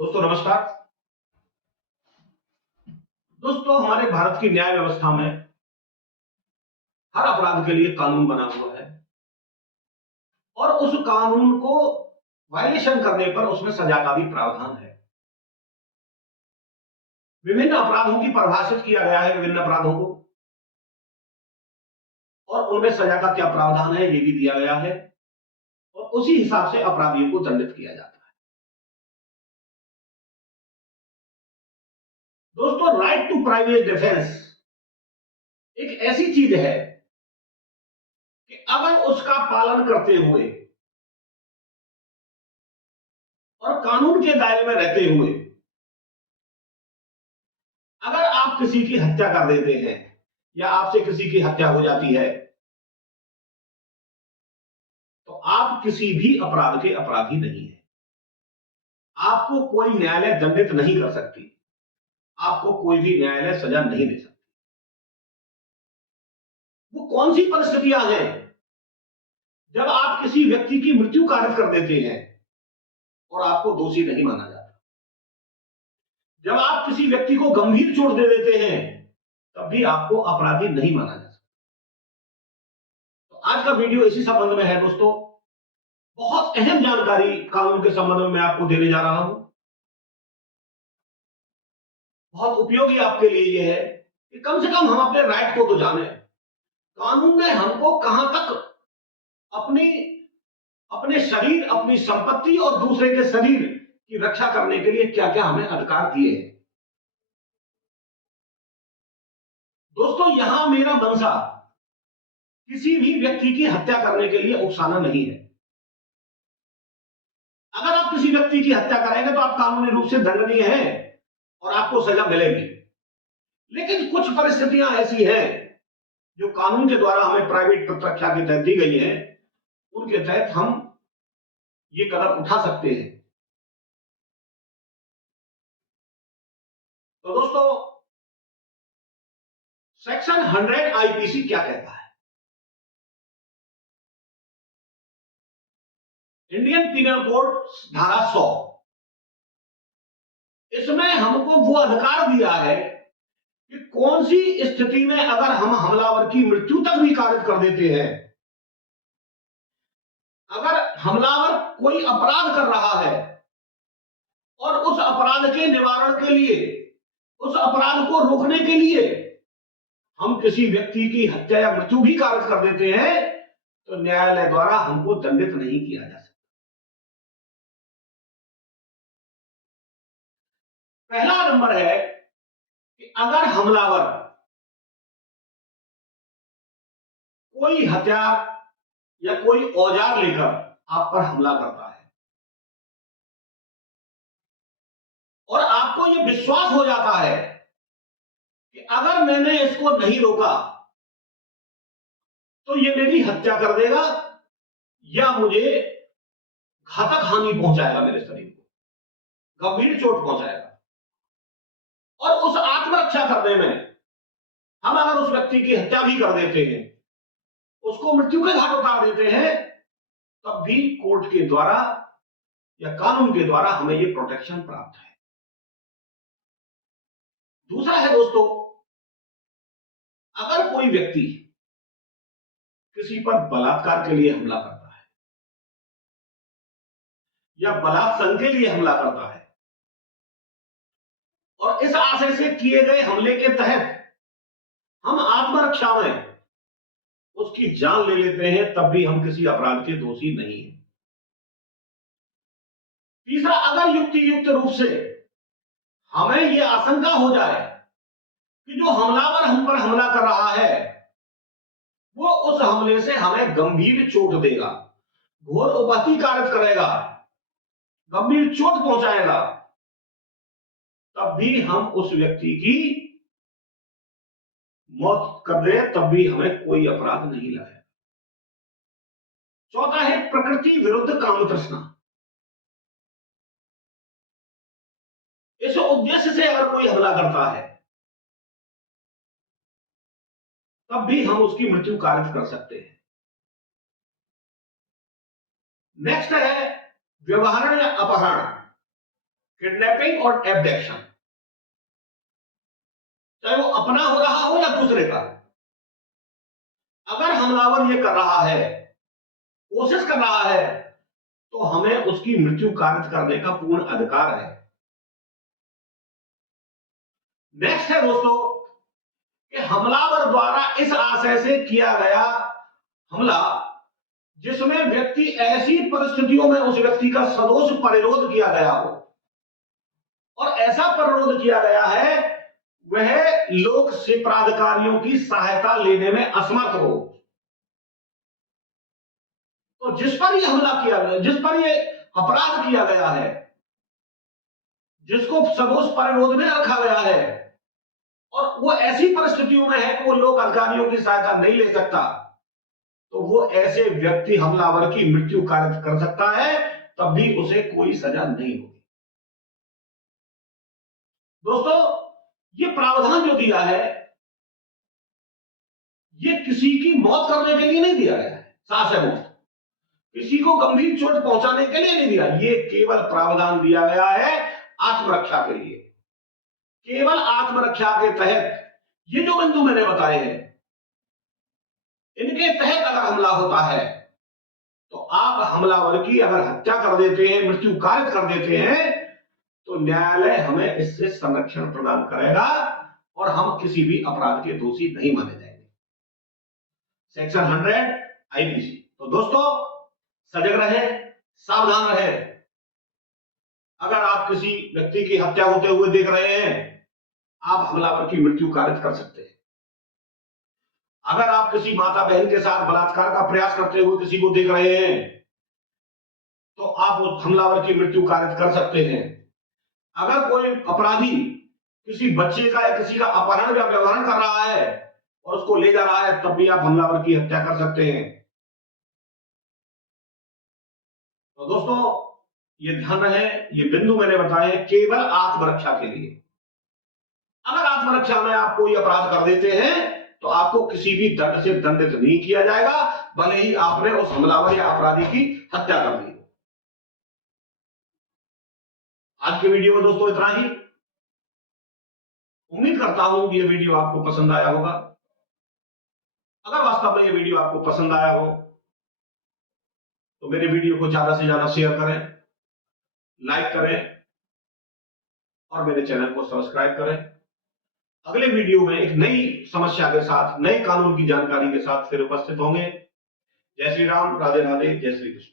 दोस्तों नमस्कार। दोस्तों हमारे भारत की न्याय व्यवस्था में हर अपराध के लिए कानून बना हुआ है और उस कानून को वायलेशन करने पर उसमें सजा का भी प्रावधान है। विभिन्न अपराधों की परिभाषित किया गया है, विभिन्न अपराधों को, और उनमें सजा का क्या प्रावधान है ये भी दिया गया है और उसी हिसाब से अपराधियों को दंडित किया जाता है। दोस्तों राइट टू प्राइवेट डिफेंस एक ऐसी चीज है कि अगर उसका पालन करते हुए और कानून के दायरे में रहते हुए अगर आप किसी की हत्या कर देते हैं या आपसे किसी की हत्या हो जाती है तो आप किसी भी अपराध के अपराधी नहीं है। आपको कोई न्यायालय दंडित नहीं कर सकती, आपको कोई भी न्यायालय सजा नहीं दे सकती। वो कौन सी परिस्थितियां हैं जब आप किसी व्यक्ति की मृत्यु कारित कर देते हैं और आपको दोषी नहीं माना जाता, जब आप किसी व्यक्ति को गंभीर चोट दे देते हैं तब भी आपको अपराधी नहीं माना जा सकता। तो आज का वीडियो इसी संबंध में है दोस्तों। बहुत अहम जानकारी कानून के संबंध में मैं आपको देने जा रहा हूं। बहुत उपयोगी आपके लिए यह है कि कम से कम हम अपने राइट को तो जाने। कानून ने हमको कहां तक अपनी अपने शरीर, अपनी संपत्ति और दूसरे के शरीर की रक्षा करने के लिए क्या क्या हमें अधिकार दिए हैं। दोस्तों यहां मेरा मंशा किसी भी व्यक्ति की हत्या करने के लिए उकसाना नहीं है। अगर आप किसी व्यक्ति की हत्या करेंगे तो आप कानूनी रूप से दंडनीय हैं और आपको सजा मिलेगी। लेकिन कुछ परिस्थितियां ऐसी हैं जो कानून के द्वारा हमें प्राइवेट प्रतिरक्षा के तहत दी गई है, उनके तहत हम ये कदम उठा सकते हैं। तो दोस्तों सेक्शन 100 आईपीसी क्या कहता है? इंडियन पीनल कोड धारा 100, इसमें हमको वो अधिकार दिया है कि कौन सी स्थिति में अगर हम हमलावर की मृत्यु तक भी कारित कर देते हैं, अगर हमलावर कोई अपराध कर रहा है और उस अपराध के निवारण के लिए, उस अपराध को रोकने के लिए हम किसी व्यक्ति की हत्या या मृत्यु भी कारित कर देते हैं तो न्यायालय द्वारा हमको दंडित नहीं किया जा सकता। पहला नंबर है कि अगर हमलावर कोई हथियार या कोई औजार लेकर आप पर हमला करता है और आपको यह विश्वास हो जाता है कि अगर मैंने इसको नहीं रोका तो ये मेरी हत्या कर देगा या मुझे घातक हानि पहुंचाएगा, मेरे शरीर को गंभीर चोट पहुंचाएगा, और उस आत्मरक्षा करने में हम अगर उस व्यक्ति की हत्या भी कर देते हैं, उसको मृत्यु के घाट उतार देते हैं, तब भी कोर्ट के द्वारा या कानून के द्वारा हमें यह प्रोटेक्शन प्राप्त है। दूसरा है दोस्तों, अगर कोई व्यक्ति किसी पर बलात्कार के लिए हमला करता है या बलात्संग के लिए हमला करता है और इस आशय से किए गए हमले के तहत हम आत्मरक्षा में उसकी जान ले लेते हैं, तब भी हम किसी अपराध के दोषी नहीं हैं। तीसरा, अगर युक्त रूप से हमें यह आशंका हो जाए कि जो हमलावर हम पर हमला कर रहा है वो उस हमले से हमें गंभीर चोट देगा, घोर उपहति कारित करेगा, गंभीर चोट पहुंचाएगा, तब भी हम उस व्यक्ति की मौत कर दे, तब भी हमें कोई अपराध नहीं लगेगा। चौथा है प्रकृति विरुद्ध काम तृष्णा। इस उद्देश्य से अगर कोई हमला करता है तब भी हम उसकी मृत्यु कारित कर सकते हैं। नेक्स्ट है व्यवहार या अपहरण। किडनैपिंग और एब्डक्शन, चाहे वो अपना हो रहा हो या दूसरे का, अगर हमलावर ये कर रहा है, कोशिश कर रहा है, तो हमें उसकी मृत्यु कारित करने का पूर्ण अधिकार है। नेक्स्ट है दोस्तों कि हमलावर द्वारा इस आशय से किया गया हमला जिसमें व्यक्ति ऐसी परिस्थितियों में उस व्यक्ति का सदोष परिरोध किया गया हो, और ऐसा परिरोध किया गया है वह लोक से प्राधिकारियों की सहायता लेने में असमर्थ हो। तो जिस पर यह हमला किया गया, जिस पर यह अपराध किया गया है, जिसको सदोष परिरोध में रखा गया है, और वो ऐसी परिस्थितियों में है कि वो लोक अधिकारियों की सहायता नहीं ले सकता, तो वो ऐसे व्यक्ति हमलावर की मृत्यु कारित कर सकता है, तब भी उसे कोई सजा नहीं होगी। दोस्तों, ये प्रावधान जो दिया है ये किसी की मौत करने के लिए नहीं दिया गया है, सास है मौत, किसी को गंभीर चोट पहुंचाने के लिए नहीं दिया, ये केवल प्रावधान दिया गया है आत्मरक्षा के लिए। केवल आत्मरक्षा के तहत ये जो बिंदु मैंने बताए हैं, इनके तहत अगर हमला होता है तो आप हमलावर की अगर हत्या कर देते हैं, मृत्यु कारित कर देते हैं, तो न्यायालय हमें इससे संरक्षण प्रदान करेगा और हम किसी भी अपराध के दोषी नहीं माने जाएंगे। Section 100 IPC. तो दोस्तों, सजग रहे, सावधान रहे। अगर आप किसी व्यक्ति की हत्या होते हुए देख रहे हैं, आप हमलावर की मृत्यु कारित कर सकते हैं। अगर आप किसी माता बहन के साथ बलात्कार का प्रयास करते हुए किसी को देख रहे हैं, तो आप उस हमलावर की मृत्यु कारित कर सकते हैं। अगर कोई अपराधी किसी बच्चे का या किसी का अपहरण या व्यवहार कर रहा है और उसको ले जा रहा है, तब भी आप हमलावर की हत्या कर सकते हैं। तो दोस्तों, ये ध्यान रहे, ये बिंदु मैंने बताए केवल आत्मरक्षा के लिए। अगर आत्मरक्षा में आप कोई अपराध कर देते हैं तो आपको किसी भी दंड से दंडित नहीं किया जाएगा, भले ही आपने उस हमलावर या अपराधी की हत्या कर दी। आज के वीडियो में दोस्तों इतना ही। उम्मीद करता हूं कि यह वीडियो आपको पसंद आया होगा। अगर वास्तव में यह वीडियो आपको पसंद आया हो तो मेरे वीडियो को ज्यादा से ज्यादा शेयर करें, लाइक करें और मेरे चैनल को सब्सक्राइब करें। अगले वीडियो में एक नई समस्या के साथ, नए कानून की जानकारी के साथ फिर उपस्थित होंगे। जय श्री राम, राधे राधे, जय श्री कृष्ण।